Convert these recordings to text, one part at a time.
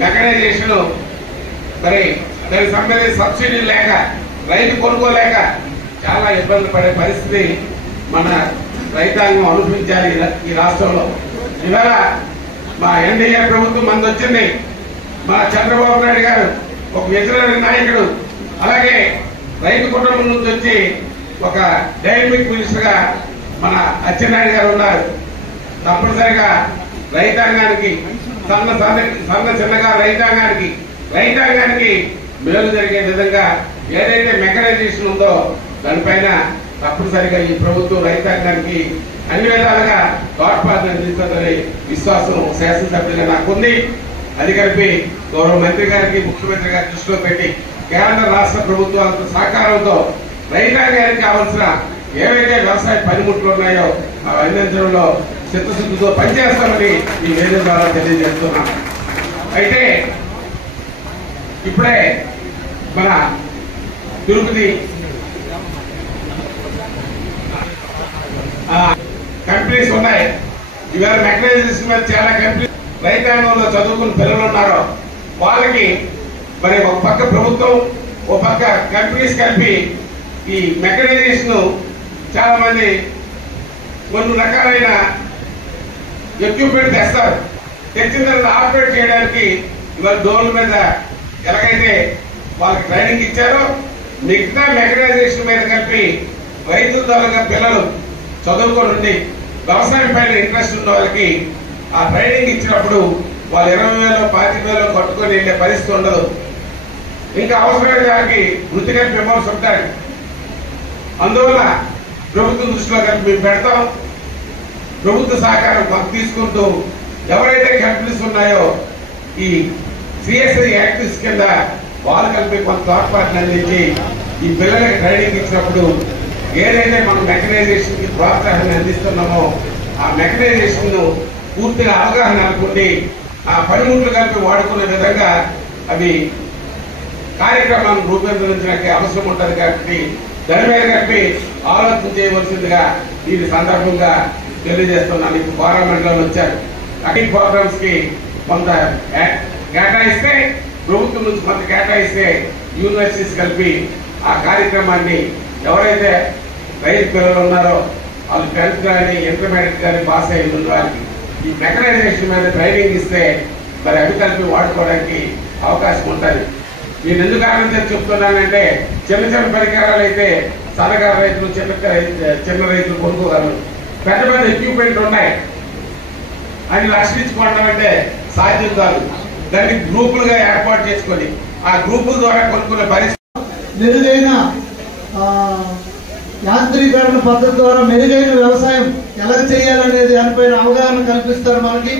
Mechanisation మరి దానికి సంబంధించి సబ్సిడీ లేక రైతు కొనుక్కోలేక చాలా ఇబ్బంది పడే పరిస్థితి మన రైతాంగం అనుభవించాలి ఈ రాష్ట్రంలో. ఇవాళ మా ఎన్డీఏ ప్రభుత్వం మంది వచ్చింది. మా చంద్రబాబు నాయుడు గారు ఒక విజనరీ నాయకుడు, అలాగే రైతు కుటుంబం నుంచి వచ్చి ఒక డైనమిక్ మినిస్టర్ గా మన అచ్చెన్నాయుడు గారు ఉన్నారు. తప్పనిసరిగా రైతాంగానికి సన్న చిన్నగా రైతాంగానికి మేలు జరిగే విధంగా ఏదైతే మెకనైజేషన్ ఉందో దానిపైన తప్పనిసరిగా ఈ ప్రభుత్వం రైతాంగానికి అన్ని విధాలుగా తోడ్పాటును అందిస్తుందని విశ్వాసం శాసనసభ్యులుగా నాకుంది. అది కలిపి గౌరవ మంత్రి గారికి ముఖ్యమంత్రి గారి దృష్టిలో పెట్టి కేంద్ర రాష్ట్ర ప్రభుత్వాలతో సహకారంతో రైతాంగానికి కావాల్సిన ఏవైతే వ్యవసాయ పనిముట్లు ఉన్నాయో అందించడంలో చిత్తశుద్ధితో పనిచేస్తామని ఈ వేదిక ద్వారా తెలియజేస్తున్నాం. అయితే ఇప్పుడే మన తిరుపతి కంపెనీస్ ఉన్నాయి. ఇవాళ మెకనైజేషన్ మీద చాలా కంపెనీస్ రైతాంగంలో చదువుకున్న పిల్లలు ఉన్నారు. వాళ్ళకి మరి ఒక పక్క ప్రభుత్వం, ఒక పక్క కంపెనీస్ కలిపి ఈ మెకనైజేషన్ చాలా మంది కొన్ని రకాలైన ఎక్విప్మెంట్ తెస్తారు. తెచ్చిన తర్వాత ఆపరేట్ చేయడానికి ఇవాళ డోర్ల మీద ఎలాగైతే వాళ్ళకి ట్రైనింగ్ ఇచ్చారో మిగతా మెకనైజేషన్ మీద కలిపి రైతు తాలూకా పిల్లలు చదువుకొని ఉండి వ్యవసాయం పైన ఇంట్రెస్ట్ ఉన్న వాళ్ళకి ఆ ట్రైనింగ్ ఇచ్చినప్పుడు వాళ్ళు 20,000 25,000 కట్టుకొని వెళ్లే పరిస్థితి ఉండదు. ఇంకా అవసరమైన దానికి వృత్తిగా మెంబర్స్ ఉంటారు. అందువల్ల ప్రభుత్వం దృష్టిలో కలిపి మేము పెడతాం. ప్రభుత్వ సహకారం మాకు తీసుకుంటూ ఎవరైతే కంపెనీస్ ఉన్నాయో ఈ సిఎస్ఐ యాక్టివ్స్ కింద వాళ్ళు కలిపి కొంత తోడ్పాటును అందించి ఈ పిల్లలకి ట్రైనింగ్ ఇచ్చినప్పుడు ఏదైతే మనం మెకనైజేషన్ కి ప్రోత్సాహాన్ని అందిస్తున్నామో ఆ మెకనైజేషన్ ను పూర్తిగా అవగాహన అనుకుంటే ఆ పనిముట్లు కలిపి వాడుకునే విధంగా అవి కార్యక్రమాన్ని రూపొందించడానికి అవసరం ఉంటుంది. కాబట్టి దాని మీద కలిపి ఆలోచన చేయవలసిందిగా దీని సందర్భంగా తెలియజేస్తున్నాను. ఇప్పుడు పార్లమెంట్ లో వచ్చారు. అన్ని ప్రోగ్రామ్స్ కి కొంత కేటాయిస్తే, ప్రభుత్వం నుంచి కొంత కేటాయిస్తే యూనివర్సిటీస్ కలిపి ఆ కార్యక్రమాన్ని ఎవరైతే రైతు పిల్లలు ఉన్నారో వాళ్ళు 10th కానీ ఇంటర్మీడియట్ కానీ పాస్ అయ్యి ఉన్న వారికి ఈ మెకనైజేషన్ మీద ట్రైనింగ్ ఇస్తే మరి అవి కలిపి వాడుకోవడానికి అవకాశం ఉంటుంది. నేను ఎందుకు ఆనందం చెప్తున్నానంటే చిన్న పరికరాలు అయితే సన్నకారు రైతులు చిన్న రైతులు కొనుక్కోగలరు. పెద్ద పెద్ద ఎక్విప్మెంట్ ఉన్నాయి. అది లక్షించుకోవడం అంటే సాధ్యం కాదు. దాన్ని గ్రూపులుగా ఏర్పాటు చేసుకొని ఆ గ్రూపుల ద్వారా కొనుక్కునే పరిస్థితి మెరుగైన యాంత్రీకరణ పద్ధతి ద్వారా మెరుగైన వ్యవసాయం ఎలా చేయాలనేది దానిపైన అవగాహన కల్పిస్తారు మనకి.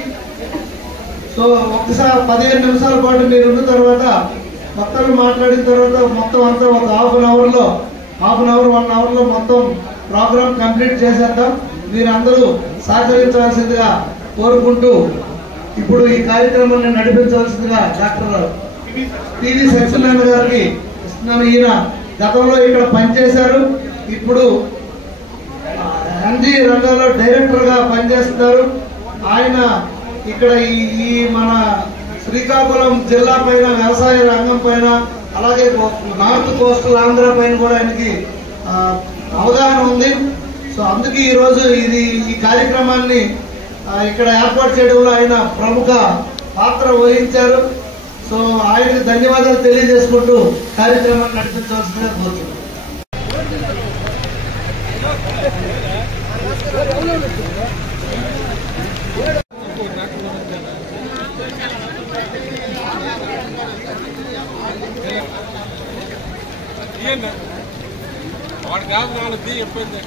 సో ఒకసారి 15 నిమిషాల పాటు మీరు ఉన్న తర్వాత మొత్తం మాట్లాడిన తర్వాత మొత్తం అంతా ఒక హాఫ్ అన్ అవర్ 1 అవర్ లో మొత్తం ప్రోగ్రామ్ కంప్లీట్ చేసేద్దాం. మీరందరూ సహకరించవలసిందిగా కోరుకుంటూ ఇప్పుడు ఈ కార్యక్రమాన్ని నడిపించవలసిందిగా డాక్టర్ పివి సత్యనారాయణ గారికి ఇస్తున్నాను. ఈయన గతంలో ఇక్కడ పనిచేశారు. ఇప్పుడు ఎన్జీ రంగంలో డైరెక్టర్ గా పనిచేస్తున్నారు. ఆయన ఇక్కడ ఈ మన శ్రీకాకుళం జిల్లా పైన వ్యవసాయ రంగం పైన అలాగే నార్త్ కోస్టల్ ఆంధ్ర పైన కూడా ఆయనకి అవగాహన ఉంది. సో అందుకే ఈ రోజు ఈ కార్యక్రమాన్ని ఇక్కడ ఏర్పాటు చేయడంలో ఆయన ప్రముఖ పాత్ర వహించారు. సో ఆయనకి ధన్యవాదాలు తెలియజేసుకుంటూ కార్యక్రమాన్ని నడిపించవలసిందిగా కోరుతున్నాను. వాడు కాదు నాలుగు చెప్పింది